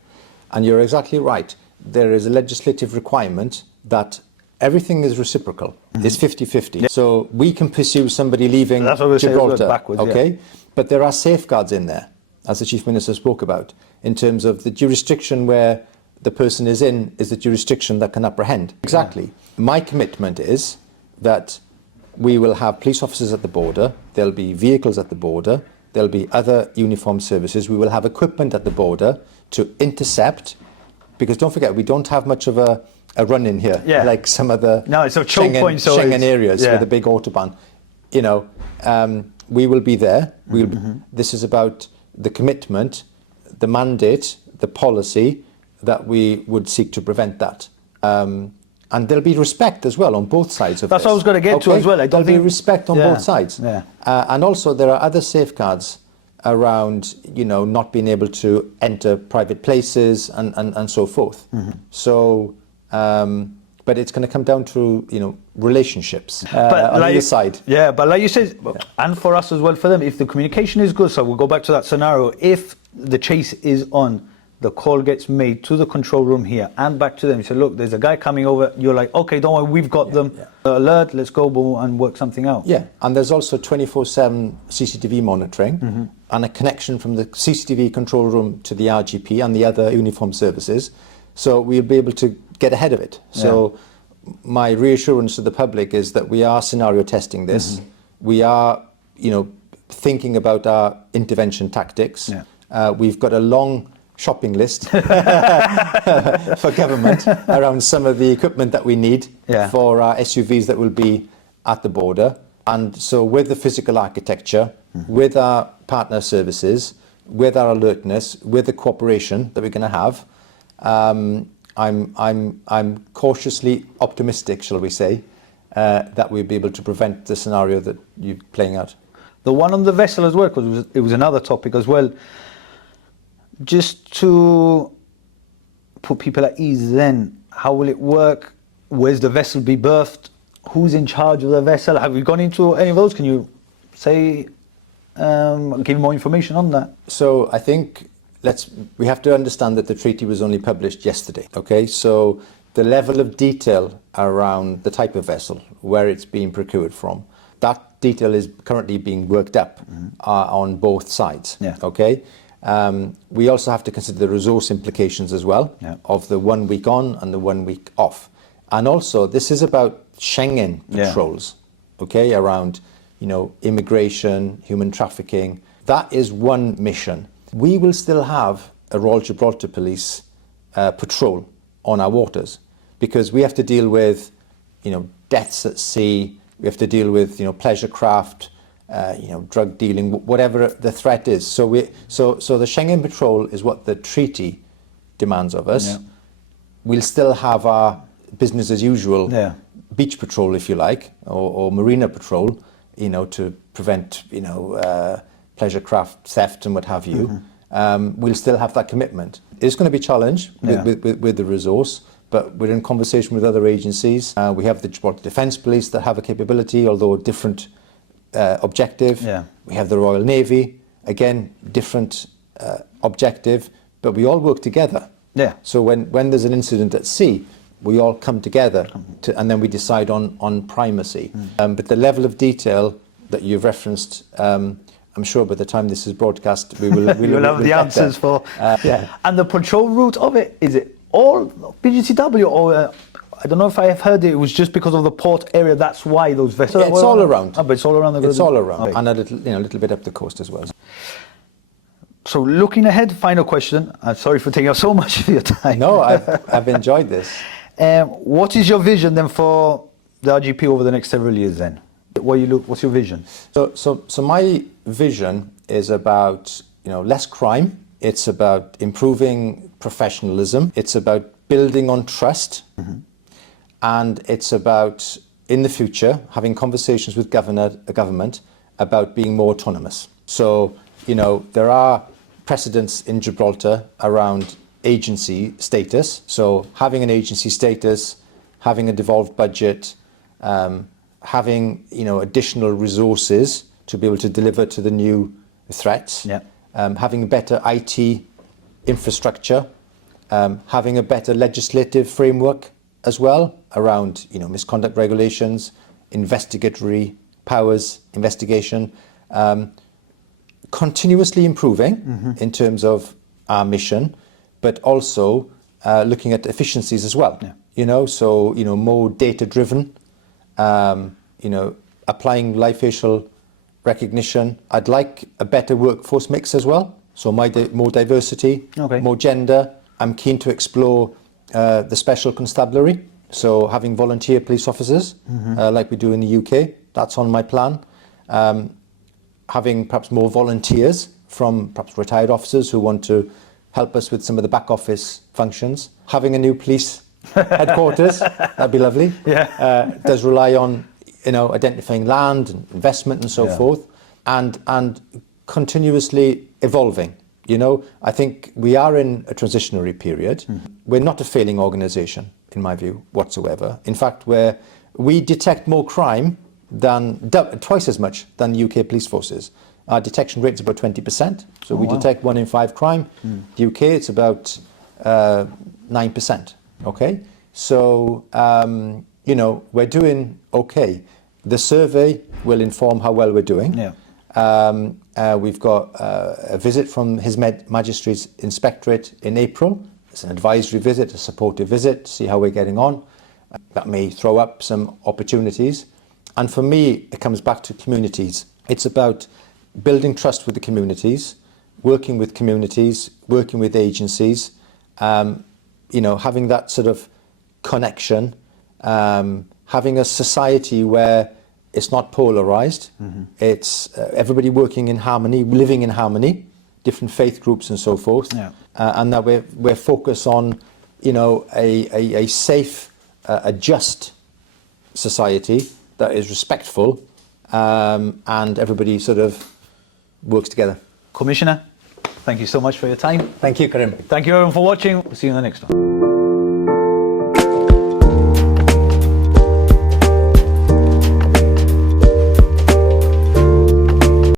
And you're exactly right. There is a legislative requirement that everything is reciprocal. It's 50-50. Yeah. So we can pursue somebody leaving Gibraltar, backwards, okay? But there are safeguards in there, as the Chief Minister spoke about, in terms of the jurisdiction where the person is in is the jurisdiction that can apprehend. Exactly. My commitment is that we will have police officers at the border, there'll be vehicles at the border, there'll be other uniformed services, we will have equipment at the border to intercept, because don't forget, we don't have much of a run-in here, like some of the Schengen areas with a big autobahn. We will be there. This is about the commitment, the mandate, the policy that we would seek to prevent that. And there'll be respect as well on both sides of this. That's what I was going to get to as well. There'll be respect on both sides. Yeah. And also there are other safeguards around, not being able to enter private places and so forth. So, but it's going to come down to, relationships on either side. Yeah, but like you said, and for us as well, for them, if the communication is good, so we'll go back to that scenario, if the chase is on, the call gets made to the control room here and back to them. You say, look, there's a guy coming over. You're like, okay, don't worry, we've got them. Alert, let's go and work something out. Yeah, and there's also 24/7 CCTV monitoring and a connection from the CCTV control room to the RGP and the other uniformed services. So we'll be able to get ahead of it. So my reassurance to the public is that we are scenario testing this. We are, thinking about our intervention tactics. We've got a long shopping list for government around some of the equipment that we need for our SUVs that will be at the border. And so with the physical architecture, with our partner services, with our alertness, with the cooperation that we're going to have, I'm cautiously optimistic, shall we say, that we'll be able to prevent the scenario that you're playing out. The one on the vessel as well, because it was another topic as well. Just to put people at ease then, how will it work? Where's the vessel be berthed? Who's in charge of the vessel? Have you gone into any of those? Can you say, give more information on that? So I think we have to understand that the treaty was only published yesterday. Okay, so the level of detail around the type of vessel, where it's being procured from, that detail is currently being worked up on both sides. Yeah. Okay. We also have to consider the resource implications as well of the 1 week on and the 1 week off. And also, this is about Schengen patrols, okay, around, immigration, human trafficking. That is one mission. We will still have a Royal Gibraltar Police patrol on our waters, because we have to deal with, deaths at sea. We have to deal with, pleasure craft, drug dealing, whatever the threat is. So the Schengen patrol is what the treaty demands of us. Yeah. We'll still have our business as usual beach patrol, if you like, or marina patrol, to prevent, pleasure craft theft and what have you. We'll still have that commitment. It's going to be a challenge with the resource, but we're in conversation with other agencies. We have the Gibraltar Defence Police that have a capability, although different objective. Yeah. We have the Royal Navy, again, different objective, but we all work together. Yeah. So when there's an incident at sea, we all come together and then we decide on primacy. But the level of detail that you've referenced, I'm sure by the time this is broadcast, we'll have the answers for. And the patrol route of it, is it all BGTW or I don't know if I have heard it was just because of the port area, that's why those vessels. It's all around. But it's all around the. It's all around, and a little bit up the coast as well. So looking ahead, final question. I'm sorry for taking up so much of your time. No, I've enjoyed this. What is your vision then for the RGP over the next several years then? What's your vision? So my vision is about less crime. It's about improving professionalism. It's about building on trust, and it's about in the future having conversations with government about being more autonomous. So there are precedents in Gibraltar around agency status. So having an agency status, having a devolved budget, having additional resources to be able to deliver to the new threats, having better IT infrastructure, having a better legislative framework as well around misconduct regulations, investigatory powers, investigation, continuously improving in terms of our mission, but also looking at efficiencies as well. More data driven, applying live facial recognition. I'd like a better workforce mix as well. So more diversity, more gender. I'm keen to explore the special constabulary. So having volunteer police officers like we do in the UK, that's on my plan. Having perhaps more volunteers from perhaps retired officers who want to help us with some of the back office functions. Having a new police headquarters, that'd be lovely. It does rely on identifying land and investment and so forth, and continuously evolving. I think we are in a transitionary period. We're not a failing organisation, in my view, whatsoever. In fact, we detect more crime than twice as much than the UK police forces. Our detection rate is about 20%, so we detect 1 in 5 crime. The UK, it's about 9%. Okay, so we're doing okay. The survey will inform how well we're doing. We've got a visit from His Majesty's Inspectorate in April. It's an advisory visit, a supportive visit, to see how we're getting on. That may throw up some opportunities. And for me, it comes back to communities. It's about building trust with the communities, working with communities, working with agencies, having that sort of connection, having a society where it's not polarized. It's everybody working in harmony, living in harmony, different faith groups and so forth, and that we're focused on a safe, a just society that is respectful, and everybody sort of works together. Commissioner, thank you so much for your time. Thank you, Karim. Thank you everyone for watching. We'll see you in the next one.